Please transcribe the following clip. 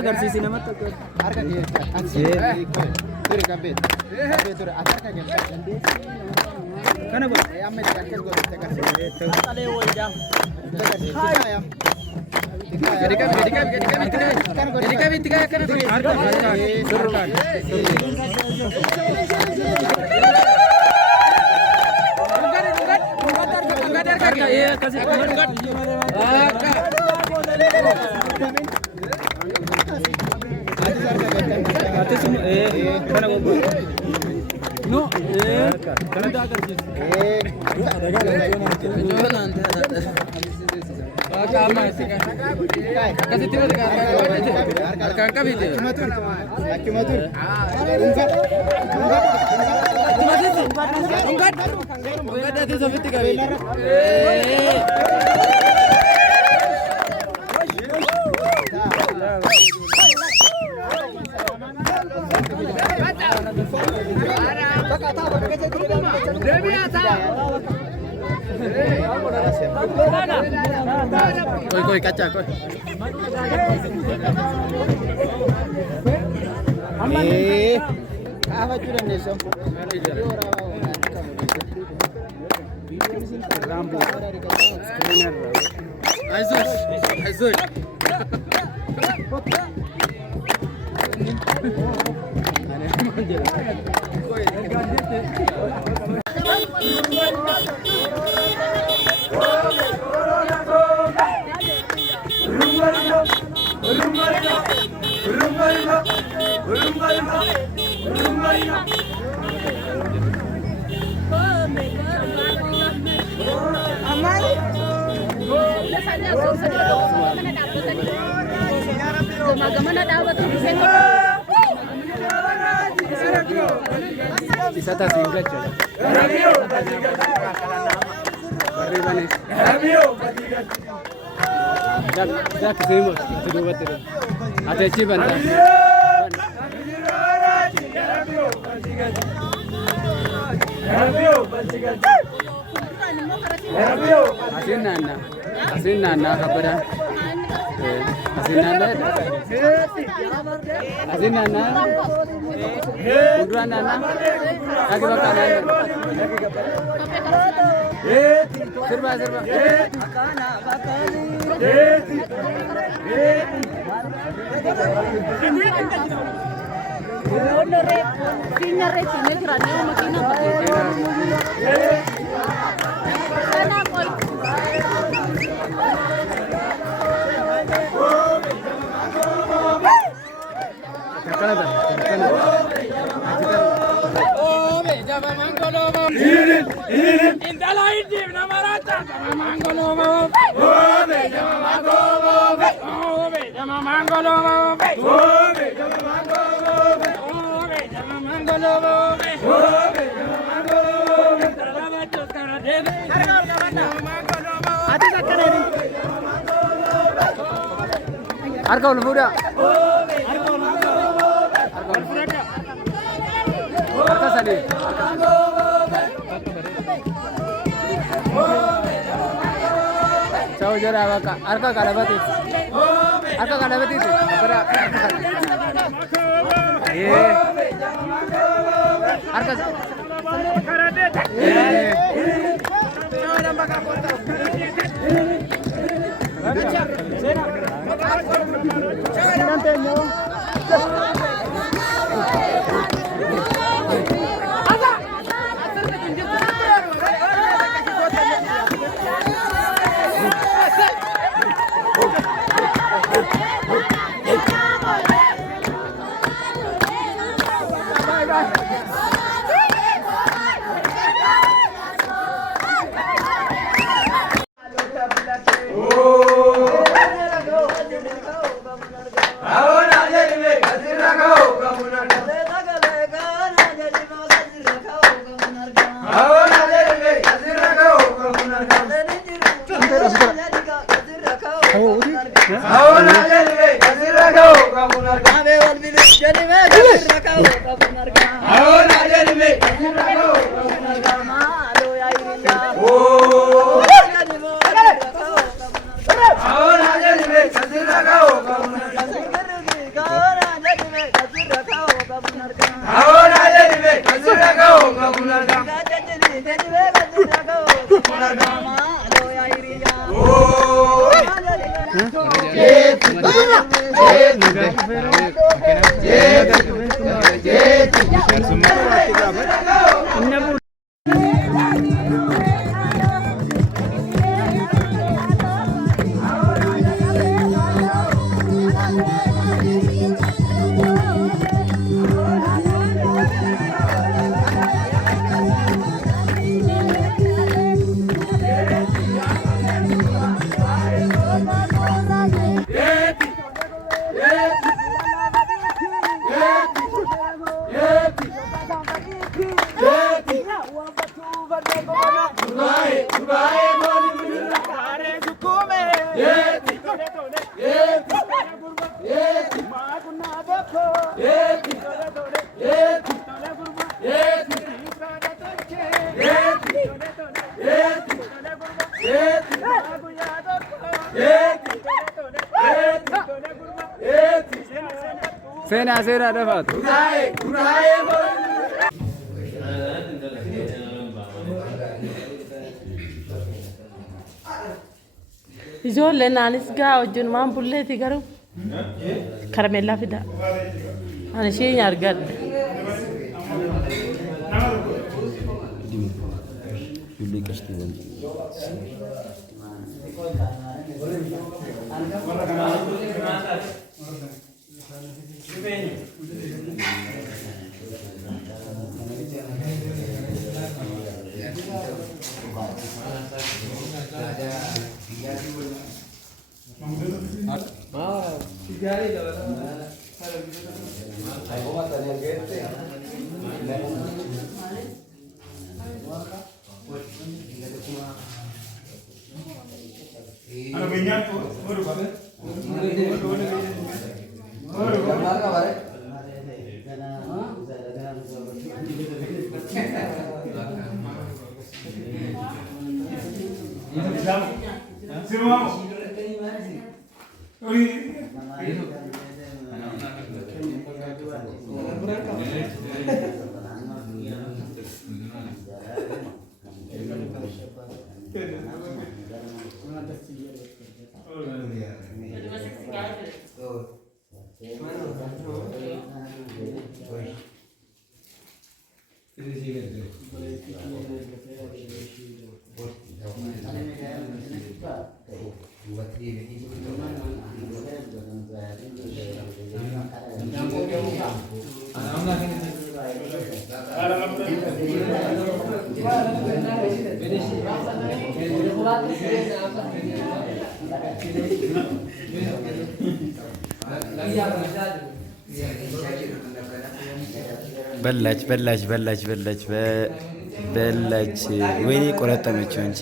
agarsiisi namatti harka kana godhe amma itti akkas godhe qalee wayyaa no kana da agarsiisi Kama sih kan? Kasih tiba tiba harga kabit. Akimatur. Ungkat itu sampai 3 kali. Koi kaca koi. Apa curan deso? Rambut. Screener. Aizul. Bisa tak singkat je. Dah kesini tu dua tu. Ada cip benda. Asin nana kabar. Asin nana. Udra nana. Lagi makanan. Serba. Harga muda. Harga sadi. Jauh jara waka. Harga kalabati. Harga kalabati itu. Berapa? Harga. Sena sena dapat. Ijoolleen anis gaa wajjin maan bulleeti garuu karameellaa fida. Ani ishee argadhe. በላች በላች በላች በላች በላች ወይኔ ቆረጠመችው እንጂ